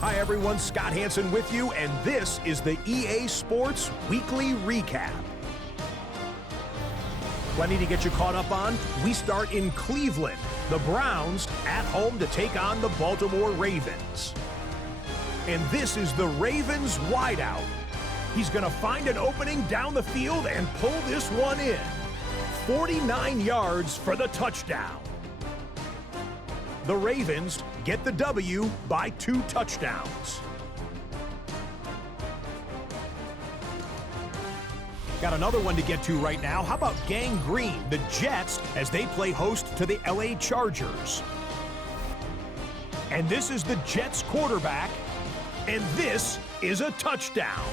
Hi everyone, Scott Hansen with you, and this is the EA Sports Weekly Recap. Plenty to get you caught up on. We start in Cleveland. The Browns at home to take on the Baltimore Ravens. And this is the Ravens wideout. He's going to find an opening down the field and pull this one in. 49 yards for the touchdown. The Ravens get the W by 2 touchdowns. Got another one to get to right now. How about Gang Green, the Jets, as they play host to the LA Chargers? And this is the Jets quarterback, and this is a touchdown.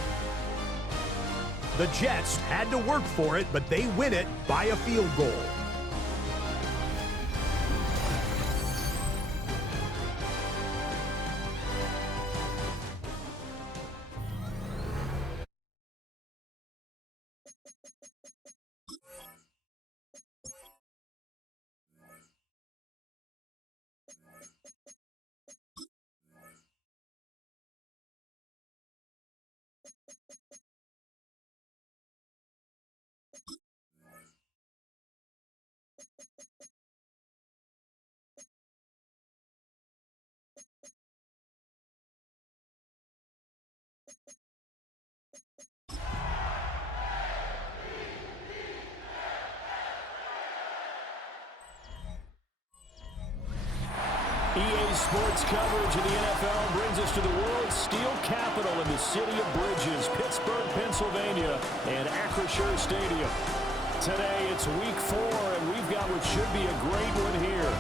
The Jets had to work for it, but they win it by a field goal. EA Sports coverage of the NFL brings us to the world's steel capital in the city of Bridges, Pittsburgh, Pennsylvania, and Acrisure Stadium. Today it's week 4, and we've got what should be a great one here,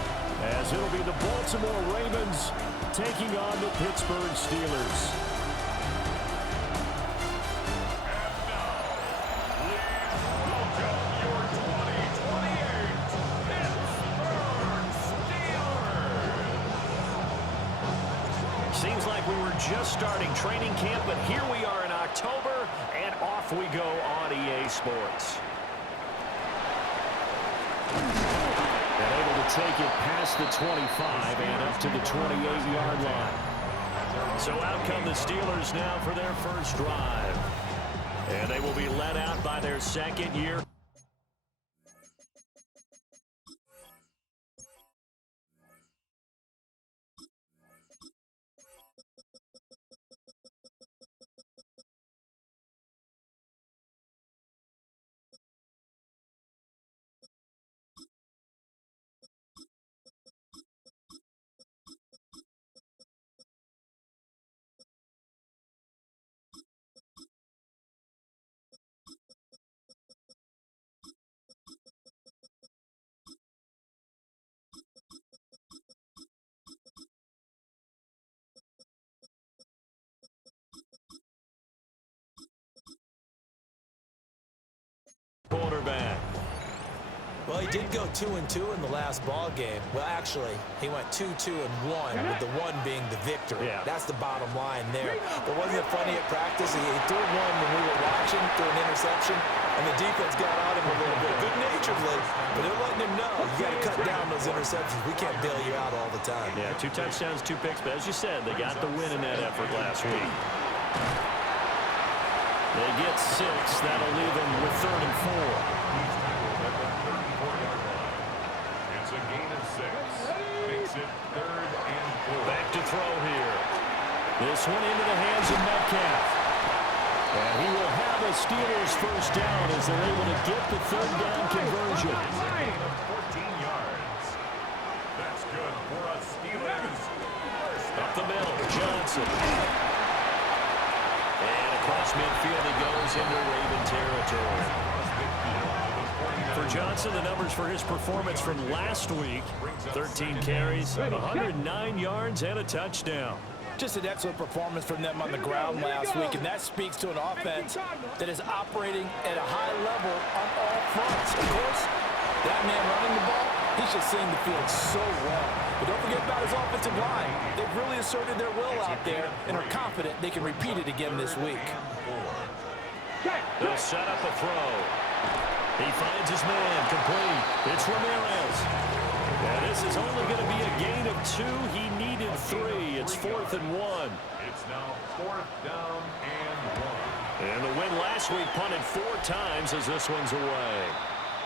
as it'll be the Baltimore Ravens taking on the Pittsburgh Steelers. Seems like we were just starting training camp, but here we are in October, and off we go on EA Sports. And able to take it past the 25 and up to the 28-yard line. So out come the Steelers now for their first drive. And they will be led out by their second year. Quarterback. Well, he did go 2-2 in the last ball game. Well, actually, he went 2-2-1, with the 1 being the victory. Yeah. That's the bottom line there. But wasn't it funny at practice? He threw one when we were watching, threw an interception, and the defense got on him a little bit, good-naturedly, but they're letting him know, you got to cut down those interceptions. We can't bail you out all the time. Yeah, 2 touchdowns, 2 picks, but as you said, they got the win in that effort last week. They get 6. That'll leave them with 3rd and 4. It's a gain of 6. Makes it 3rd and 4. Back to throw here. This one into the hands of Metcalf. And he will have a Steelers first down as they're able to get the 3rd down conversion. 14 yards. That's good for us Steelers. Up the middle, Johnson. And across midfield he goes into Raven territory. For Johnson, the numbers for his performance from last week: 13 carries, 109 yards, and a touchdown. Just an excellent performance from them on the ground last week, and that speaks to an offense that is operating at a high level on all fronts. Of course, that man running the ball, he's just seeing the field so well. But don't forget about his offensive line. They've really asserted their will out there and are confident they can repeat it again this week. They'll set up a throw. He finds his man, complete. It's Ramirez. And this is only going to be a gain of 2. He needed 3. It's 4th and 1. It's now 4th down and 1. And the win last week punted 4 times as this one's away.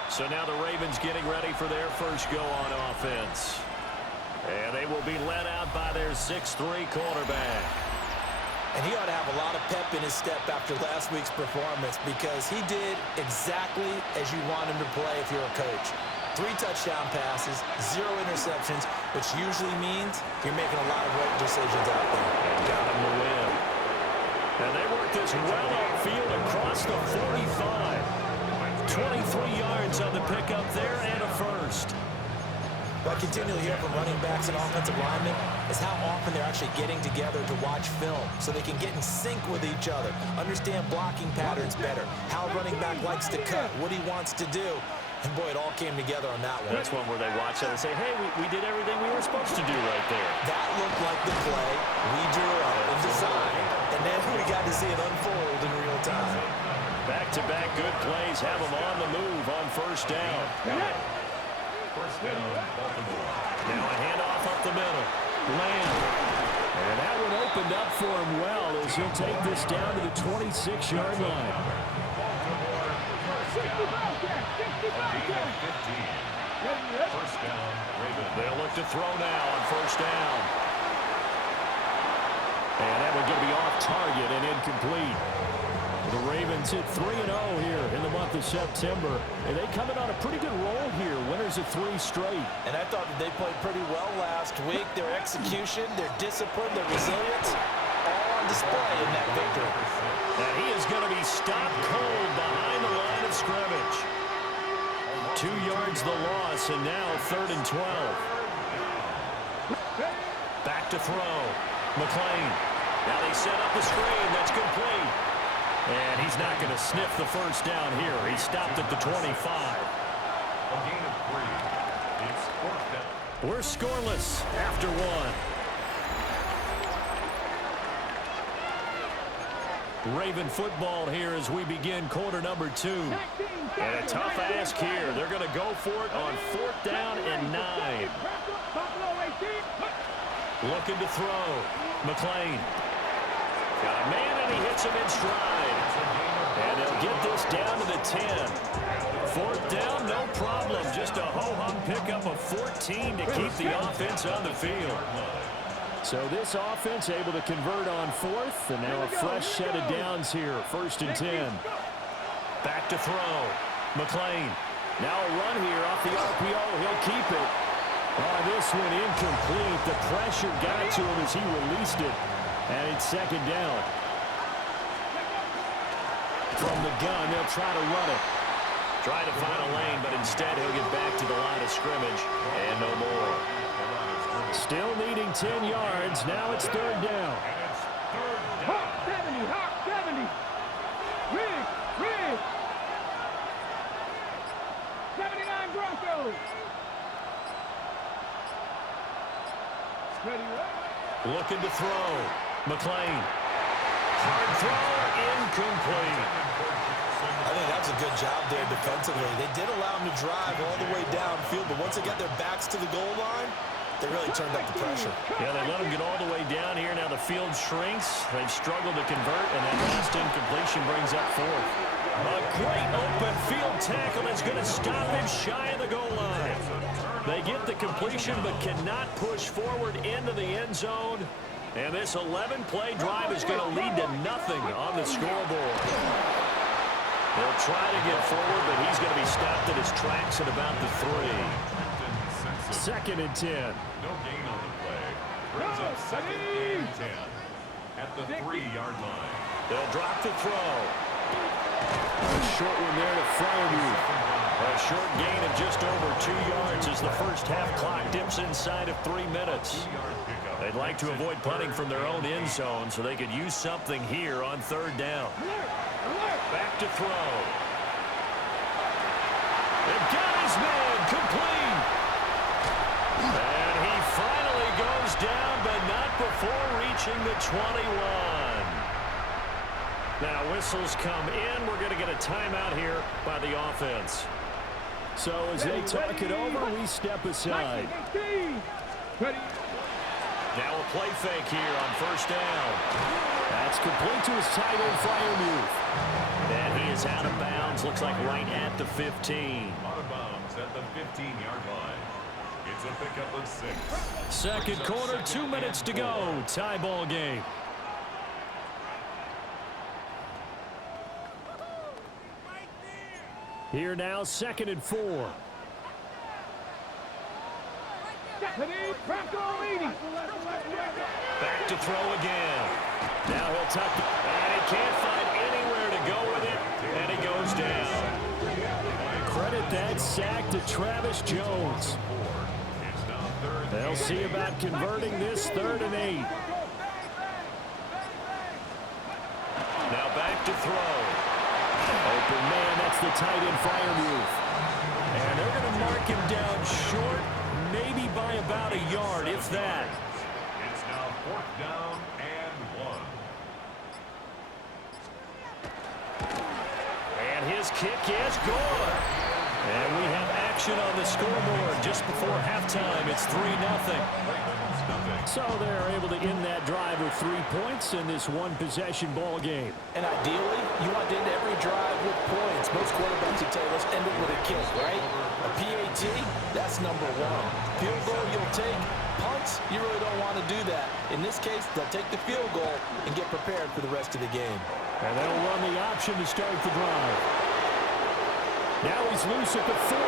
So now the Ravens getting ready for their first go on offense. And they will be led out by their 6'3" quarterback. And he ought to have a lot of pep in his step after last week's performance because he did exactly as you want him to play if you're a coach. 3 touchdown passes, 0 interceptions, which usually means you're making a lot of right decisions out there. And got him the win. And they worked this well upfield across the 45. 23 yards on the pickup there and a first. What I continually hear from running backs and offensive linemen is how often they're actually getting together to watch film so they can get in sync with each other, understand blocking patterns better, how a running back likes to cut, what he wants to do. And, boy, it all came together on that one. That's one where they watch that and say, hey, we did everything we were supposed to do right there. That looked like the play we drew up and designed, and then we got to see it unfold in real time. Back-to-back good plays have them on the move on first down. First down, Baltimore. Now a handoff up the middle. Lamb. And that one opened up for him well as he'll take this down to the 26-yard line. Baltimore, first down. A gain of 15. First down, Ravens. They'll look to throw now on first down. And that one going to be off target and incomplete. The Ravens hit 3-0 here in the month of September. And they come in on a pretty good roll here. Winners of 3 straight. And I thought that they played pretty well last week. Their execution, their discipline, their resilience, all on display in that victory. And he is going to be stopped cold behind the line of scrimmage. 2 yards the loss, and now 3rd and 12. Back to throw. McClain. Now they set up the screen. That's complete. And he's not going to sniff the first down here. He stopped at the 25. A gain of 3. It's 4th down. We're scoreless after 1. Raven football here as we begin quarter number 2. And a tough ask here. They're going to go for it on 4th down and 9. Looking to throw. McClain. Got a man and he hits him in stride. And they'll get this down to the 10. 4th down, no problem. Just a ho-hum pickup of 14 to keep the offense on the field. So this offense able to convert on 4th. And now a fresh set of downs here. 1st and 10. Back to throw. McClain. Now a run here off the RPO. He'll keep it. Oh, this one incomplete. The pressure got to him as he released it. And it's 2nd down. From the gun, they'll try to run it. Try to find a lane, but instead he'll get back to the line of scrimmage. And no more. Still needing 10 yards. Now it's 3rd down. Hawk 70, Hawk 70. Rig. 79 Broncos. Steady right. Looking to throw. McClain. Hard throw, incomplete. I think that's a good job there defensively. They did allow them to drive all the way downfield, but once they got their backs to the goal line, they really turned up the pressure. Yeah, they let them get all the way down here. Now the field shrinks. They've struggled to convert, and that last incompletion brings up 4th. A great open field tackle that's going to stop him shy of the goal line. They get the completion but cannot push forward into the end zone. And this 11-play drive is going to lead to nothing on the scoreboard. They'll try to get forward, but he's going to be stopped at his tracks at about the 3. 2nd and 10. No gain on the play. Brings up 2nd and 10 at the 3-yard line. They'll drop the throw. A short one there to Fryermuth. A short gain of just over 2 yards as the first half clock dips inside of 3 minutes. They'd like to avoid punting from their own end zone so they could use something here on 3rd down. Back to throw. They've got his man complete. And he finally goes down, but not before reaching the 21. Now whistles come in. We're going to get a timeout here by the offense. So as they talk it over, we step aside. Now a play fake here on first down. That's complete to his tight end flyer move. And he is out of bounds. Looks like right at the 15. Out of bounds at the 15-yard line. It's a pickup of 6. Second quarter, 2 minutes to go. Tie ball game. Here now, 2nd and 4. Back to throw again. Now he'll tuck it, and he can't find anywhere to go with it, and he goes down. Credit that sack to Travis Jones. They'll see about converting this 3rd and 8. Now back to throw. Open man, that's the tight end flyer move. And they're going to mark him down short, maybe by about a yard, if that. It's now 4th down and 1. And his kick is good. And we have action on the scoreboard just before halftime. It's 3-0. So they're able to end that drive with 3 points in this one-possession ball game. And ideally, you want to end every drive with points. Most quarterbacks would tell you, let's end it with a kick, right? A PAT, that's number 1. Field goal you'll take. Punts, you really don't want to do that. In this case, they'll take the field goal and get prepared for the rest of the game. And they'll run the option to start the drive. Now he's loose at the 40.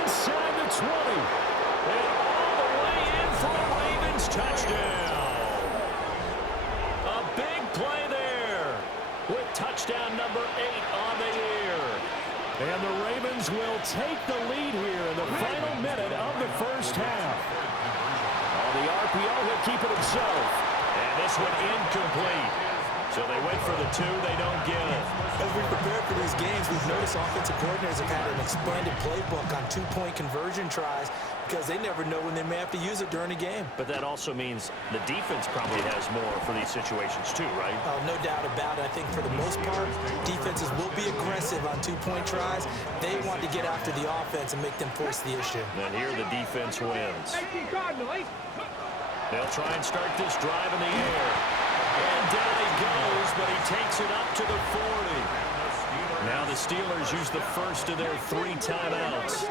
Inside the 20. And all the way in for a Ravens touchdown. A big play there with touchdown number 8 on the year. And the Ravens will take the lead here in the final minute of the first half. On the RPO, he'll keep it himself. And this one incomplete. So they went for the 2, they don't get it. As we prepare for these games, we've noticed offensive coordinators have had an expanded playbook on 2-point conversion tries because they never know when they may have to use it during a game. But that also means the defense probably has more for these situations too, right? No doubt about it. I think for the most part, defenses will be aggressive on 2-point tries. They want to get after the offense and make them force the issue. And here the defense wins. They'll try and start this drive in the air. And down he goes, but he takes it up to the 40. Now the Steelers use the first of their 3 timeouts,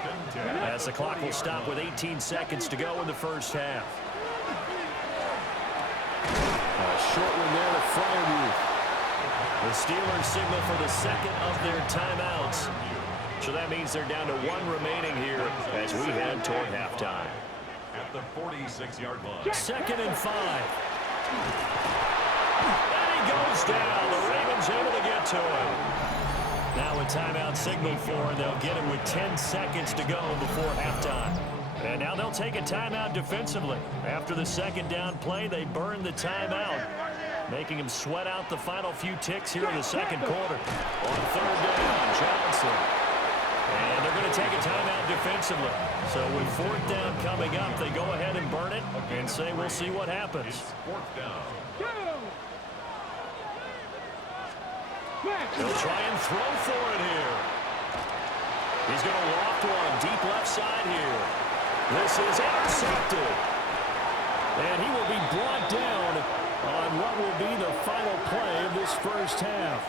as the clock will stop with 18 seconds to go in the first half. A short one there to Freiermuth. The Steelers signal for the 2nd of their timeouts. So that means they're down to 1 remaining here as we head toward halftime. At the 46-yard line. 2nd and 5. Goes down. The Ravens able to get to him. Now a timeout signal for, and they'll get him with 10 seconds to go before halftime. And now they'll take a timeout defensively. After the 2nd down play, they burn the timeout, making him sweat out the final few ticks here in the 2nd quarter. On 3rd down, Johnson. And they're going to take a timeout defensively. So with 4th down coming up, they go ahead and burn it and say we'll see what happens. It's 4th down. He'll try and throw for it here. He's going to loft one deep left side here. This is intercepted. And he will be brought down on what will be the final play of this first half.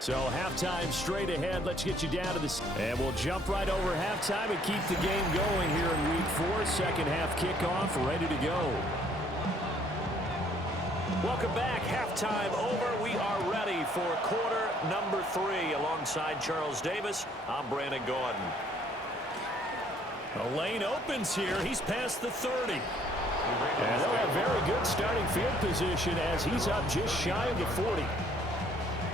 So halftime straight ahead. Let's get you down to this. And we'll jump right over halftime and keep the game going here in week 4. Second half kickoff ready to go. Welcome back. Halftime over. We are ready for quarter number 3 alongside Charles Davis. I'm Brandon Gordon. The lane opens here. He's past the 30. And they'll have very good starting field position as he's up just shy of the 40.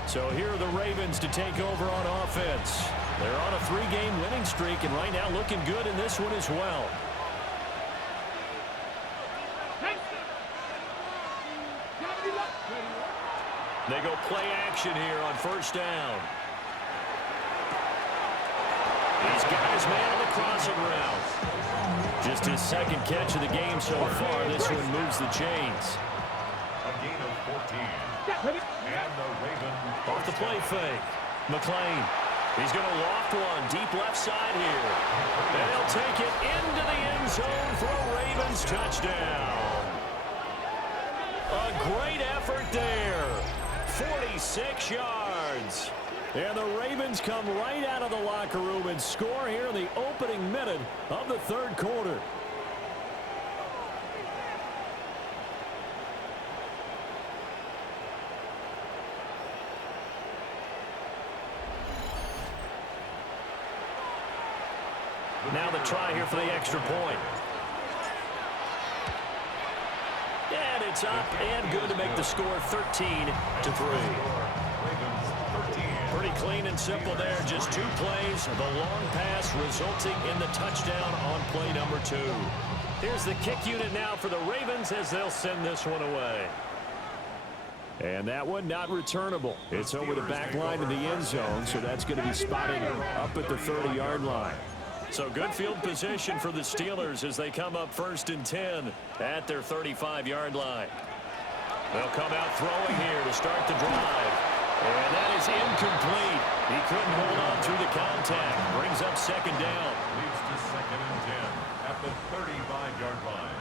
So here are the Ravens to take over on offense. They're on a 3-game winning streak and right now looking good in this one as well. They go play action here on first down. He's got his man on the crossing route. Just his second catch of the game so far. This one moves the chains. A gain of 14. And the Ravens. Off the play fake. McLean. He's going to loft one deep left side here. And he'll take it into the end zone for a Ravens touchdown. A great effort there. 46 yards. And the Ravens come right out of the locker room and score here in the opening minute of the third quarter. Now the try here for the extra point. And it's up and good to make the score 13-3. Pretty clean and simple there. Just two plays. The long pass resulting in the touchdown on play number 2. Here's the kick unit now for the Ravens as they'll send this one away. And that one not returnable. It's over the back line of the end zone, so that's going to be spotted up at the 30-yard line. So good field position for the Steelers as they come up 1st and 10 at their 35-yard line. They'll come out throwing here to start the drive. And that is incomplete. He couldn't hold on through the contact. Brings up 2nd down. Leads to 2nd and 10 at the 35-yard line.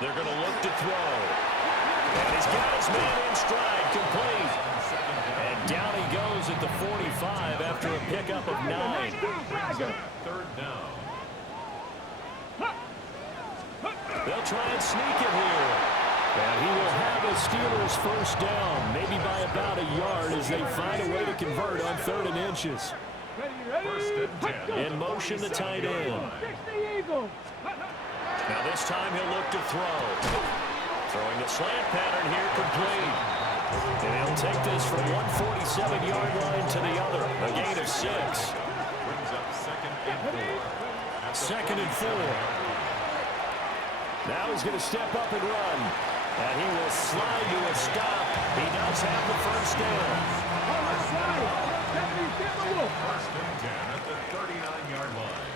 They're going to look to throw. And he's got his man in stride, complete. And down he goes at the 45 after a pickup of 9. 3rd down. They'll try and sneak it here. And he will have a Steelers 1st down, maybe by about a yard as they find a way to convert on 3rd and inches. 1st and 10. In motion, the tight end. Now this time he'll look to throw. Throwing the slant pattern here, complete. And he'll take this from 147-yard line to the other. A gain of 6. Brings up 2nd and 4. 2nd and 4. Now he's going to step up and run. And he will slide to a stop. He does have the 1st down. 1st and 10 at the 39-yard line.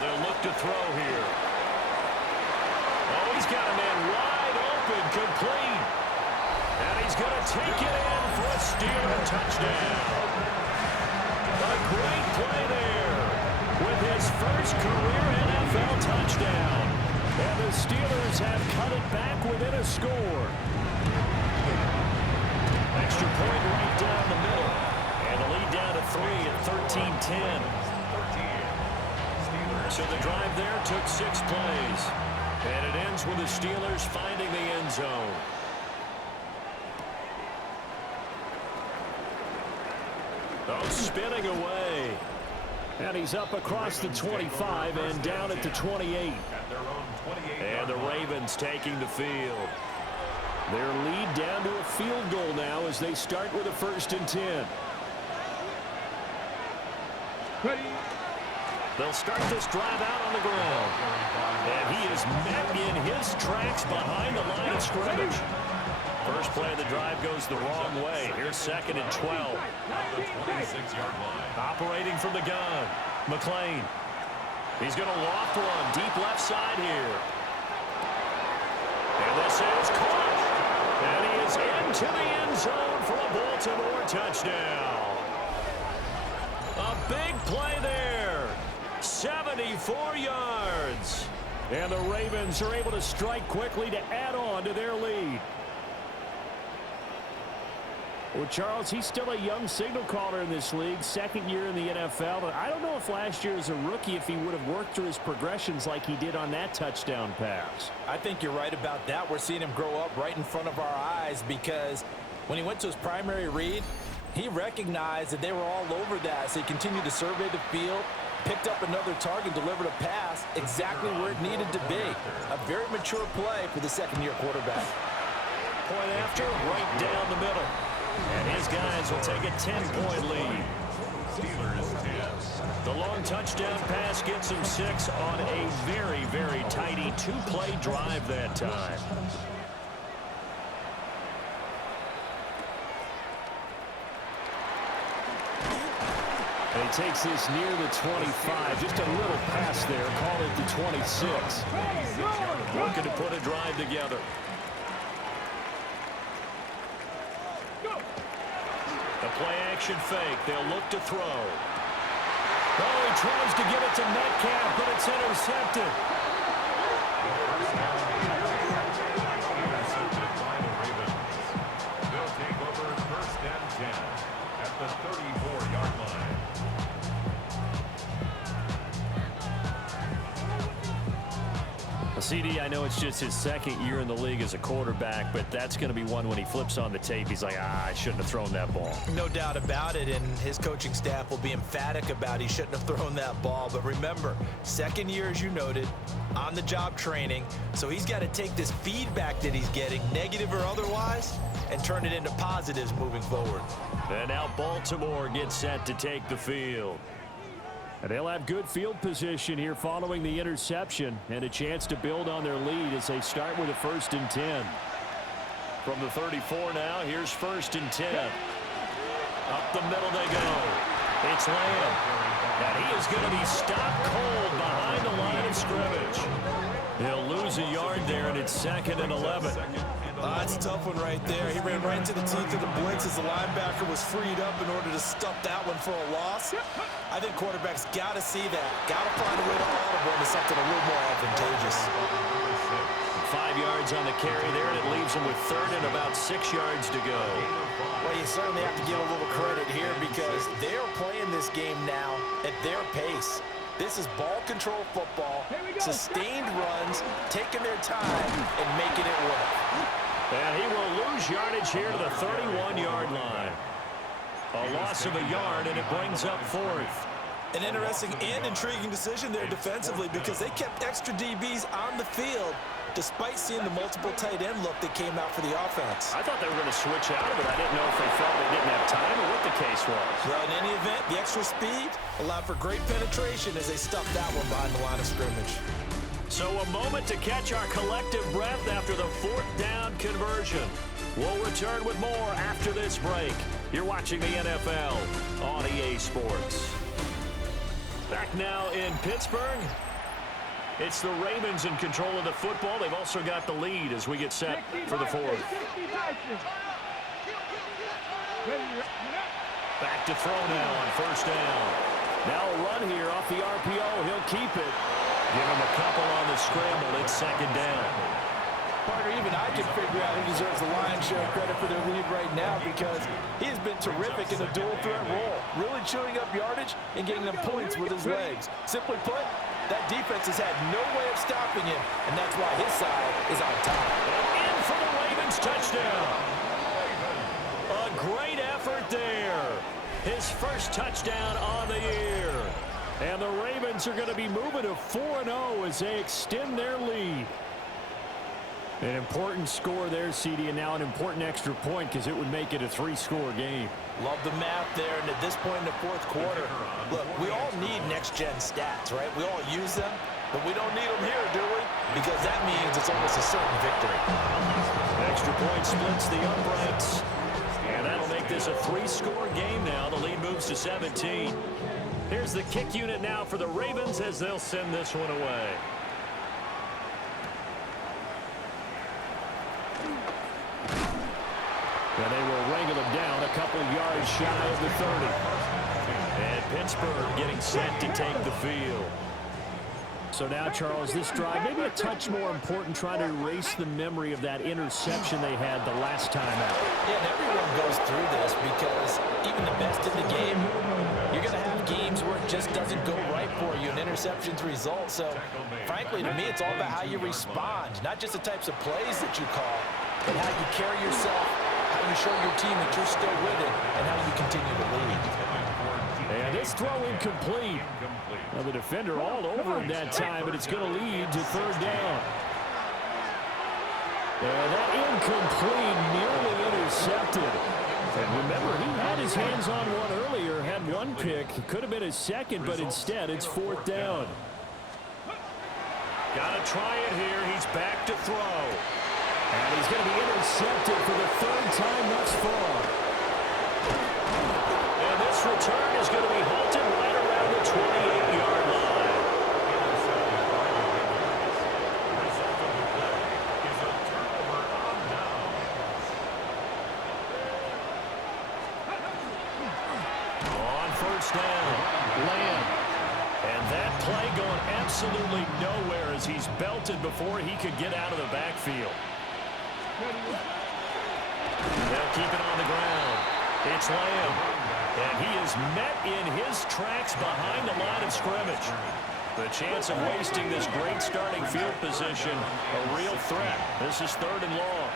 They'll look to throw here. Oh, he's got a man wide open, complete. And he's going to take it in for a Steeler touchdown. A great play there with his 1st career NFL touchdown. And the Steelers have cut it back within a score. Extra point right down the middle. And the lead down to 3 at 13-10. So the drive there took 6 plays. And it ends with the Steelers finding the end zone. Oh, spinning away. And he's up across the 25 and down at the 28. And the Ravens taking the field. Their lead down to a field goal now as they start with a 1st and 10. They'll start this drive out on the ground. And he is met in his tracks behind the line of scrimmage. First play of the drive goes the wrong way. Here's 2nd and 12. At the 26-yard line. Operating from the gun. McLean. He's going to loft one deep left side here. And this is caught. And he is into the end zone for a Baltimore touchdown. A big play there. 74 yards. And the Ravens are able to strike quickly to add on to their lead. Well, Charles, he's still a young signal caller in this league, 2nd year in the NFL. But I don't know if last year as a rookie, if he would have worked through his progressions like he did on that touchdown pass. I think you're right about that. We're seeing him grow up right in front of our eyes because when he went to his primary read, he recognized that they were all over that. So he continued to survey the field, picked up another target, delivered a pass exactly where it needed to be. A very mature play for the 2nd-year quarterback. Point after, right down the middle. And his guys will take a 10-point lead. Steelers 10. The long touchdown pass gets him 6 on a very, very tidy 2-play drive that time. And he takes this near the 25. Just a little pass there. Call it the 26. Looking to put a drive together. The play action fake. They'll look to throw. Oh, he tries to get it to Metcalf, but it's intercepted. Intercepted by the Ravens. They'll take over 1st and 10 at the 34-yard line. Well, CD, I know it's just his second year in the league as a quarterback, but that's going to be one when he flips on the tape. He's like, I shouldn't have thrown that ball. No doubt about it, and his coaching staff will be emphatic about he shouldn't have thrown that ball. But remember, second year, as you noted, on-the-job training, so he's got to take this feedback that he's getting, negative or otherwise, and turn it into positives moving forward. And now Baltimore gets set to take the field. And they'll have good field position here following the interception and a chance to build on their lead as they start with a 1st and 10. From the 34 now, here's 1st and 10. Up the middle they go. It's Lamb. And he is going to be stopped cold behind the line of scrimmage. He'll lose a yard there, and it's 2nd and 11. That's a tough one right there. He ran right into the teeth of the blitz as the linebacker was freed up in order to stuff that one for a loss. I think quarterbacks got to see that. Got to find a way to audible into something a little more advantageous. 5 yards on the carry there, and it leaves him with 3rd and about 6 yards to go. Well, you certainly have to give a little credit here because they're playing this game now at their pace. This is ball control football, sustained runs, taking their time, and making it work. And he will lose yardage here to the 31-yard line. A loss of a yard, and it brings up 4th. An interesting and intriguing decision there defensively because they kept extra DBs on the field despite seeing the multiple tight end look that came out for the offense. I thought they were going to switch out of it. I didn't know if they felt they didn't have time or what the case was. Well, in any event, the extra speed allowed for great penetration as they stuffed that one behind the line of scrimmage. So a moment to catch our collective breath after the 4th down conversion. We'll return with more after this break. You're watching the NFL on EA Sports. Back now in Pittsburgh. It's the Ravens in control of the football. They've also got the lead as we get set for the 4th. Back to throw now on 1st down. Now a run here off the RPO. He'll keep it. Give him a couple on the scramble. It's 2nd down. Partner, even I can figure out who deserves the lion's share of credit for their lead right now because he has been terrific in the dual threat role, really chewing up yardage and getting them points with his legs. Simply put, that defense has had no way of stopping him, and that's why his side is on top. And in for the Ravens touchdown. A great effort there. His first touchdown on the year. And the Ravens are going to be moving to 4-0 as they extend their lead. An important score there, CD, and now an important extra point because it would make it a 3-score game. Love the math there, and at this point in the 4th quarter, look, we all need next-gen stats, right? We all use them, but we don't need them here, do we? Because that means it's almost a certain victory. Extra point splits the uprights, and that'll make this a 3-score game now. The lead moves to 17. Here's the kick unit now for the Ravens as they'll send this one away. And they will wrangle him down a couple yards shy of the 30. And Pittsburgh getting set to take the field. So now, Charles, this drive, maybe a touch more important, trying to erase the memory of that interception they had the last time out. Yeah, and everyone goes through this because even the best in the game, you're going to have games where it just doesn't go right for you, and interceptions result. So, frankly, to me, it's all about how you respond, not just the types of plays that you call, but how you carry yourself, how you show your team that you're still with it, and how you continue to lead. And this throw incomplete. Well, the defender all over him that time, but it's going to lead to 3rd down. And that incomplete, nearly intercepted. And remember, he had his hands on one earlier, had one pick. It could have been his second, but instead it's 4th down. Got to try it here. He's back to throw. And he's going to be intercepted for the 3rd time thus far. And this return is going to be halted On first down, Lamb. And that play going absolutely nowhere as he's belted before he could get out of the backfield. They'll keep it on the ground. It's Lamb. And he is met in his tracks behind the line of scrimmage. The chance of wasting this great starting field position, a real threat. This is 3rd and long.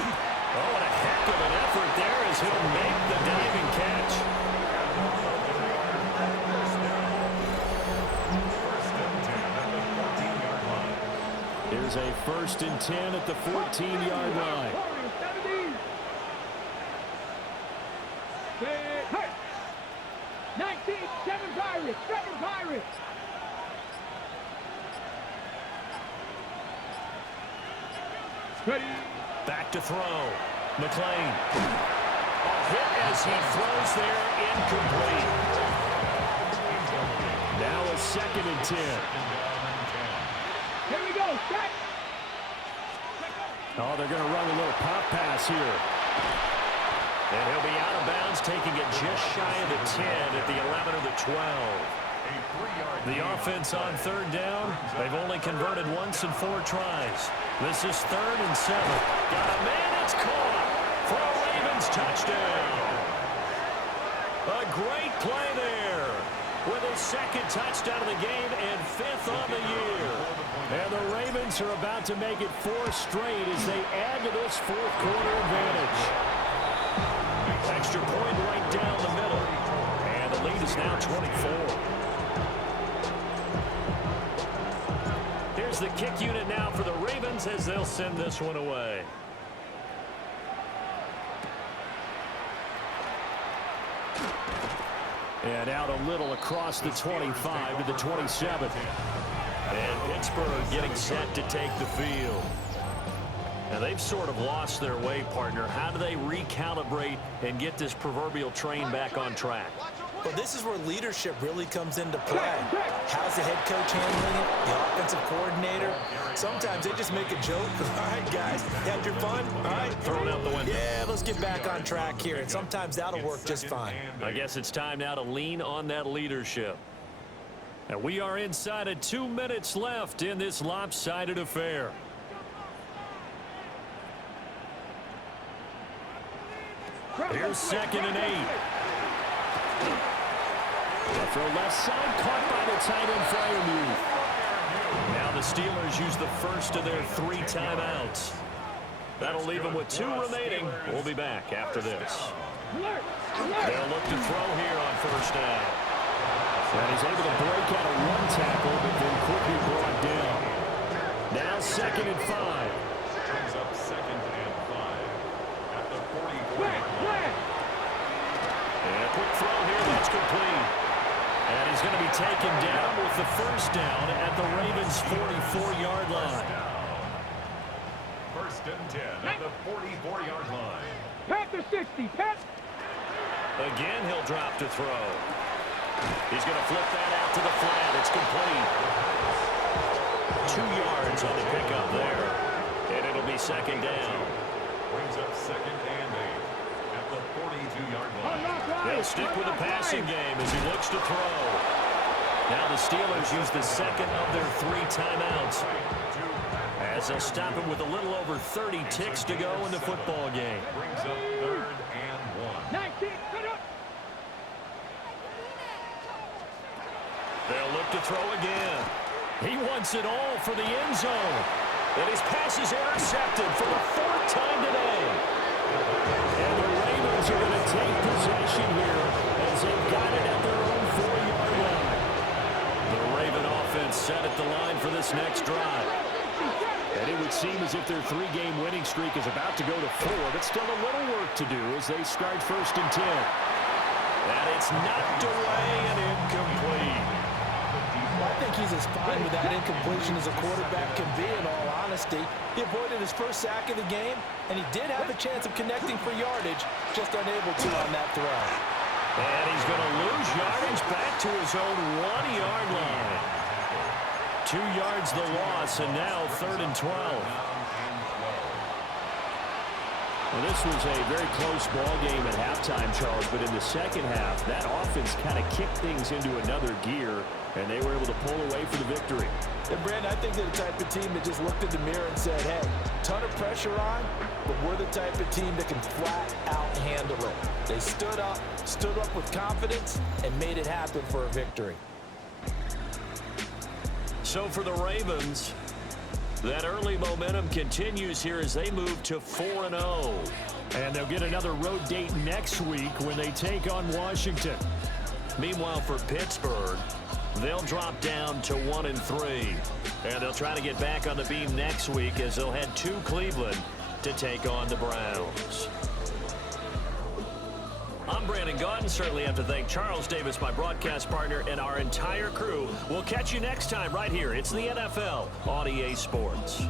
Oh, and a heck of an effort there as he'll make the diving catch. Here's a 1st and 10 at the 14-yard line. 19, 7 Pirates, 7 Pirates. Ready. Back to throw. McLean. A hit as he throws there, incomplete. Now a 2nd and 10. Here we go, set. Oh, they're going to run a little pop pass here. And he'll be out of bounds, taking it just shy of the 10 at the 11 or the 12. The offense on 3rd down, they've only converted once in 4 tries. This is 3rd and 7. Got a man, it's caught for a Ravens touchdown. A great play there with his 2nd touchdown of the game and 5th on the year. And the Ravens are about to make it 4 straight as they add to this 4th quarter advantage. Extra point right down the middle. And the lead is now 24. Here's the kick unit now for the Ravens as they'll send this one away. And out a little across the 25 to the 27. And Pittsburgh getting set to take the field. Now, they've sort of lost their way, partner. How do they recalibrate and get this proverbial train back on track? Well, this is where leadership really comes into play. How's the head coach handling it? The offensive coordinator? Sometimes they just make a joke. All right, guys, had your fun? All right. Throw it out the window. Yeah, let's get back on track here. And sometimes that'll work just fine. I guess it's time now to lean on that leadership. And we are inside of 2 minutes left in this lopsided affair. Here's 2nd and 8. For left side, caught by the tight end Freiermuth. Now the Steelers use the first of their 3 timeouts. That'll leave them with 2 remaining. We'll be back after this. They'll look to throw here on 1st down. And he's able to break out of 1 tackle, but then quickly brought down. Now 2nd and 5. Brings up 2nd and 5 at the 44. And a quick throw here, that's complete. And he's going to be taken down with the 1st down at the Ravens' 44-yard line. 1st and 10 at the 44-yard line. Panther 60, Pat. Again, he'll drop to throw. He's going to flip that out to the flat. It's complete. 2 yards on the pickup there. And it'll be 2nd down. Brings up 2nd and 8 at the 42-yard line. They'll stick with the passing game as he looks to throw. Now the Steelers use the 2nd of their 3 timeouts as they'll stop it with a little over 30 ticks to go in the football game. Brings up 3rd and 1. 19, cut up. They'll look to throw again. He wants it all for the end zone. And his pass is intercepted for the 4th time today. And the Ravens are going to take possession here as they've got it at their own 4-yard line. The Raven offense set at the line for this next drive. And it would seem as if their 3-game winning streak is about to go to 4, but still a little work to do as they start 1st and 10. And it's knocked away and incomplete. I think he's as fine with that incompletion as a quarterback can be, in all honesty. He avoided his first sack of the game, and he did have a chance of connecting for yardage, just unable to on that throw. And he's going to lose yardage back to his own 1-yard line. 2 yards the loss, and now 3rd and 12. Well, this was a very close ball game at halftime, Charles, but in the second half, that offense kind of kicked things into another gear, and they were able to pull away for the victory. And, Brandon, I think they're the type of team that just looked in the mirror and said, hey, ton of pressure on, but we're the type of team that can flat out handle it. They stood up with confidence, and made it happen for a victory. So for the Ravens, that early momentum continues here as they move to 4-0. And they'll get another road date next week when they take on Washington. Meanwhile, for Pittsburgh, they'll drop down to 1-3. And they'll try to get back on the beam next week as they'll head to Cleveland to take on the Browns. I'm Brandon Gaudin. Certainly have to thank Charles Davis, my broadcast partner, and our entire crew. We'll catch you next time right here. It's the NFL on EA Sports.